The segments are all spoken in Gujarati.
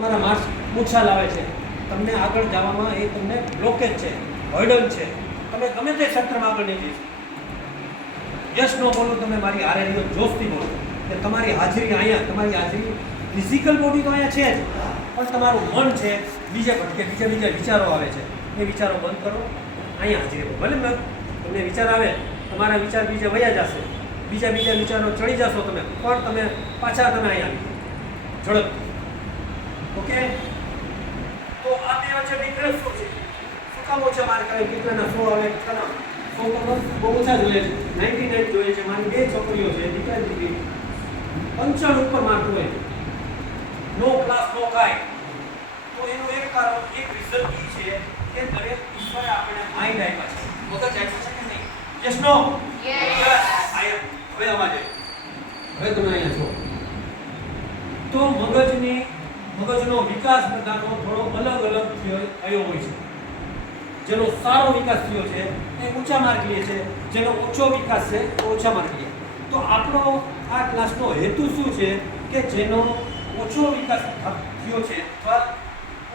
તમારા માર્ક્સ ઓછા લાવે છે, તમને આગળ જવામાં એ તમને બ્લોકેજ છે, હર્ડલ છે, તમે ગમે તે ક્ષેત્રમાં આગળ નહીં જઈ શકો. યસ નો બોલો, તમે મારી હારે રહ્યો, જોશથી બોલો કે તમારી હાજરી અહીંયા, તમારી હાજરી ફિઝિકલ બોડી તો અહીંયા છે જ, પણ તમારું મન છે બીજે ભટકે, બીજા વિચારો આવે છે, એ વિચારો બંધ કરો, અહીંયા હાજરી રહો. ભલે તમને વિચાર આવે, તમારા વિચાર બીજે વયા જશે, બીજા વિચારો ચડી જશો તમે, પણ તમે પાછા અહીંયા આવી ઝડપથી. ઓકે, તો આ બે વચ્ચે ડિફરન્સ શું છે? શું કામ ઓછા માર્ક આવે? કેટલાના 100 આવે, કેટલાના 100 તો બહુ ઓછા જોઈએ છે, 99 જોઈએ છે. મારી 2 છોકરીઓ છે, દીકરા દીકરી, 95 ઉપર માર્ક હોય, નો ક્લાસ નો કાંઈ. તો એનું એક કારણ, એક રીઝન એ છે કે દરેક ઈશ્વરે આપણે માઇન્ડ આપ્યા છે, મગજ આપ્યા છે કે નહીં? Yes no? યસ. હવે અવાજ હવે તમે અહીંયા છો. તો મગજનો વિકાસ બધાનો થોડો અલગ થયો હોય છે. જેનો સારો વિકાસ થયો છે એ ઊંચા માર્ક લે છે, જેનો ઓછો વિકાસ છે એ ઓછા માર્ક લે. તો આપણો આ ક્લાસનો હેતુ શું છે કે જેનો ઓછો વિકાસ થયો છે અથવા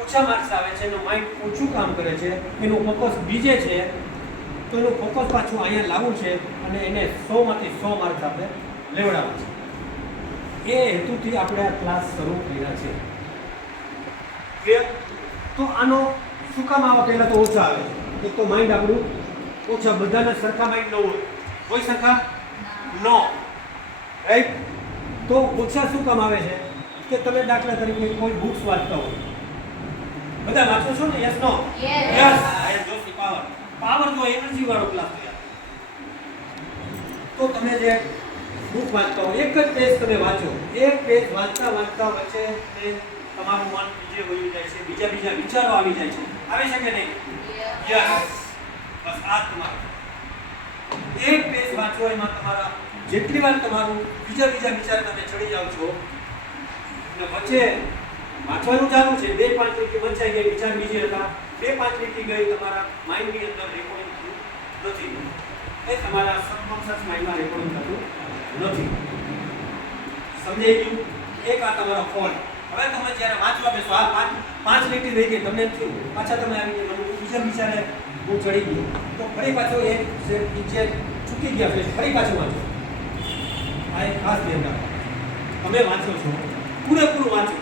ઓછા માર્ક્સ આવે છે, એનું માઇન્ડ ઓછું કામ કરે છે, એનું ફોકસ બીજે છે, તો એનું ફોકસ પાછું અહીંયા લાવવું છે અને એને 100 માંથી 100 માર્ક્સ આપણે લેવડાવવા છે. એ હેતુથી આપણે આ ક્લાસ શરૂ કર્યા છે. ક્લિયર? તો આનો શું કામ આવા પહેલાં તો ઓછા આવે છે? એક તો માઇન્ડ આપણું ઓછા, બધાને સરખા માઇન્ડ ન હોય, કોઈ સરખા નો, રાઈટ? તો ઓછા શું કામ આવે છે કે તમે દાખલા તરીકે કોઈ બુક્સ વાંચતા હોય, બધા વાંચો છો ને? Yes no? Yes. I am Joshi. Power જો એનર્જી વાળો ક્લાસ છે. તો તમે જે બુક વાંચતા હોય, એક જ પેજ તમે વાંચો, એક પેજ વાંચતા વચ્ચે તમારું મન બીજે વયું જાય છે, બીજા વિચારો આવી જાય છે. આવે છે કે નહીં? યસ. બસ આ તમારું એક પેજ વાંચો, એમાં તમારા જેટલી વાર તમારું બીજા વિચાર તમે ચડી જાવ છો અને વચ્ચે વાંચવાનું ચાલુ છે, 2-5 લીટી વંચાઈ ગઈ, વિચાર બીજે હતા, 2-5 લીટી ગઈ, તમારા માઇન્ડની અંદર રેકોર્ડિંગ થયું નથી, એ તમારા સબકોન્શિયસ માઇન્ડમાં રેકોર્ડિંગ થતું નથી. સમજાઈ ગયું? એક આ તમારો ફોલ્ટ. હવે તમે જ્યારે વાંચવા બેસો, આ 5 લીટી રહી ગઈ, તમને થયું પાછા તમે આવીને બીજા વિચારે હું ચડી ગયો, તો ફરી પાછો એક જે ચૂકી ગયા છે ફરી પાછું વાંચો. આ એક ખાસ ધ્યાન રાખો. તમે વાંચો છો, પૂરેપૂરું વાંચો,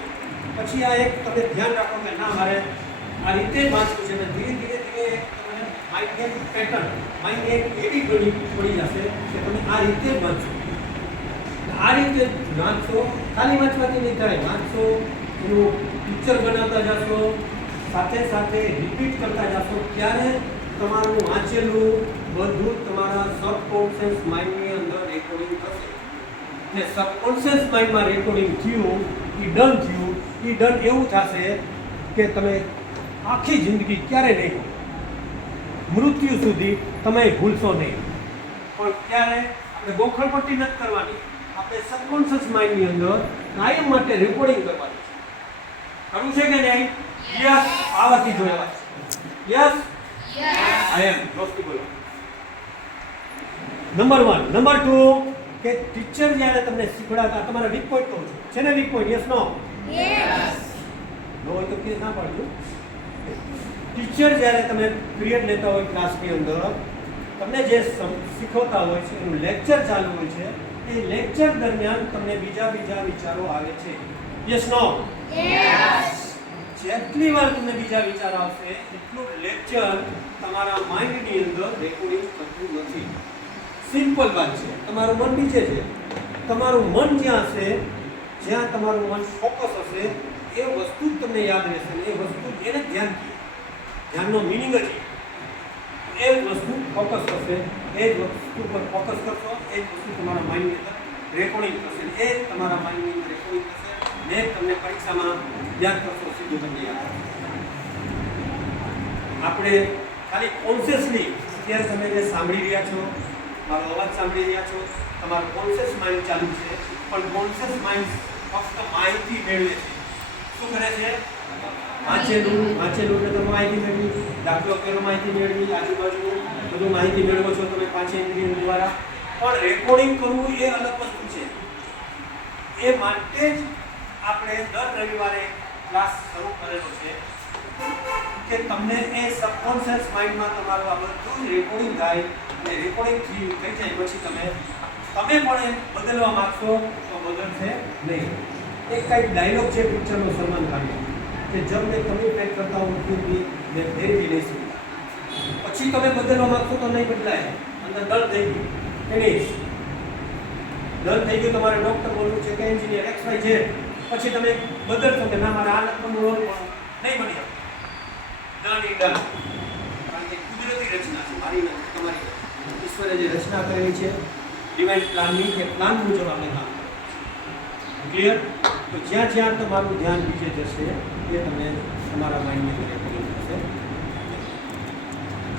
પછી આ એક તમે ધ્યાન રાખો કે ના, મારે આ રીતે જ વાંચવું છે. ધીરે ધીરે તમને માઇન્ડ એક પેટર્ન, માઇન્ડ એક એવી પડી જશે કે તમે આ રીતે જ વાંચો. આ રીતે વાંચો, ખાલી વાંચવાથી નહીં થાય, વાંચો, એનું પિક્ચર બનાવતા જશો, સાથે રિપીટ કરતા જશો, ત્યારે તમારું વાંચેલું બધું તમારા સબકોન્શિયસ માઇન્ડની અંદર રેકોર્ડિંગ થશે. ને સબકોન્શિયસ માઇન્ડમાં રેકોર્ડિંગ થયું, એ ડન એવું થશે કે તમે આખી જિંદગી ક્યારે નહીં, મૃત્યુ સુધી તમે ભૂલશો નહીં. પણ ક્યારે આપણે ગોખણપટ્ટી નથી કરવાની, આપણે સબકોન્શિયસ માઇન્ડની અંદર કાયમ માટે રેકોર્ડિંગ કરવાની છે. કરવું છે કે નહીં? યસ. આવાથી જોયા. યસ. આઈ એમ જોસ્તી બોલો. નંબર 1. નંબર 2 કે ટીચર જ્યારે તમને શીખવાડતા, તમારા વીક પોઈન્ટ કહું છું, છે ને weak point? Yes no? Yes. No હોય તો કે ના પાડજો. ટીચર જ્યારે તમે પીરિયડ લેતા હોય ક્લાસની અંદર, તમને જે શીખવતા હોય છે, એનું લેક્ચર ચાલુ હોય છે, એ લેક્ચર દરમિયાન તમને બીજા વિચારો આવે છે. Yes no? યસ. જેટલી વાર તમને બીજા વિચાર આવશે એટલું લેક્ચર તમારા માઇન્ડની અંદર રેકોર્ડિંગ થતું નથી. સિમ્પલ વાત છે. તમારું મન નીચે છે, તમારું મન જ્યાં હશે, જ્યાં તમારું મન ફોકસ હશે, એ વસ્તુ જ તમને યાદ રહેશે. એ વસ્તુ એને ધ્યાનનો મિનિંગ જ એ વસ્તુ ફોકસ કરશે, એ જ વસ્તુ પર ફોકસ કરશો, એ જ વસ્તુ તમારા માઇન્ડની અંદર રેકોર્ડિંગ થશે, એ જ તમારા માઇન્ડની અંદર રેકોર્ડિંગ થશે ને તમને પરીક્ષામાં યાદ કરશો, સીધું તમને યાદ કરશો. આપણે ખાલી કોન્શિયસલી અત્યારે તમે જે સાંભળી રહ્યા છો, મારો અવાજ સાંભળી રહ્યા છો, તમારું કોન્શિયસ માઇન્ડ ચાલુ છે, પણ કોન્શિયસ માઇન્ડ ફક્ત માહિતી મેળવે છે. શું કરે છે? વાંચેલું એટલે તમે માહિતી મેળવી, દાખલો કર્યો માહિતી મેળવી, આજુબાજુ બધું માહિતી મેળવો છો તમે 5 ઇન્દ્રિયો દ્વારા, પણ રેકોર્ડિંગ કરવું એ અલગ વસ્તુ છે. એ માટે જ આપણે દર રવિવારે ક્લાસ શરૂ કરેલો છે કે તમને એ સબકોન્શિયસ માઇન્ડમાં તમારું આ બધું જ રેકોર્ડિંગ થાય અને રેકોર્ડિંગ થઈ જાય પછી તમે પણ એ બદલવા માંગશો તો બદલશે નહીં. એક કાંઈક ડાયલોગ છે પિક્ચરનો સલમાન ખાનનો કે જબ મેં કમી પેક કરતા હું ફિર ભી મેં ફેર ભી નહીં શકતા. પછી તમે બદલવા માંગશો તો નહીં બદલાય. અંદર ડર થઈ ગયું ફિનિશ. ડર થઈ ગયું તમારે ડૉક્ટર બોલવું છે કે એન્જિનિયર XYZ. પછી તમે બદલશો કે ના મારે આ લખવાનું રોલ પણ નહીં બની શકે. ડર નહીં ડર. કારણ કે કુદરતી રચના છે, મારી નથી, તમારી નથી. ઈશ્વરે જે રચના કરેલી છે ડિવાઇન પ્લાનની કે પ્લાન મુજબ આપણે કામ કરીએ. ક્લિયર? તો જ્યાં જ્યાં તમારું ધ્યાન બીજે જશે એ તમે તમારા માઇન્ડને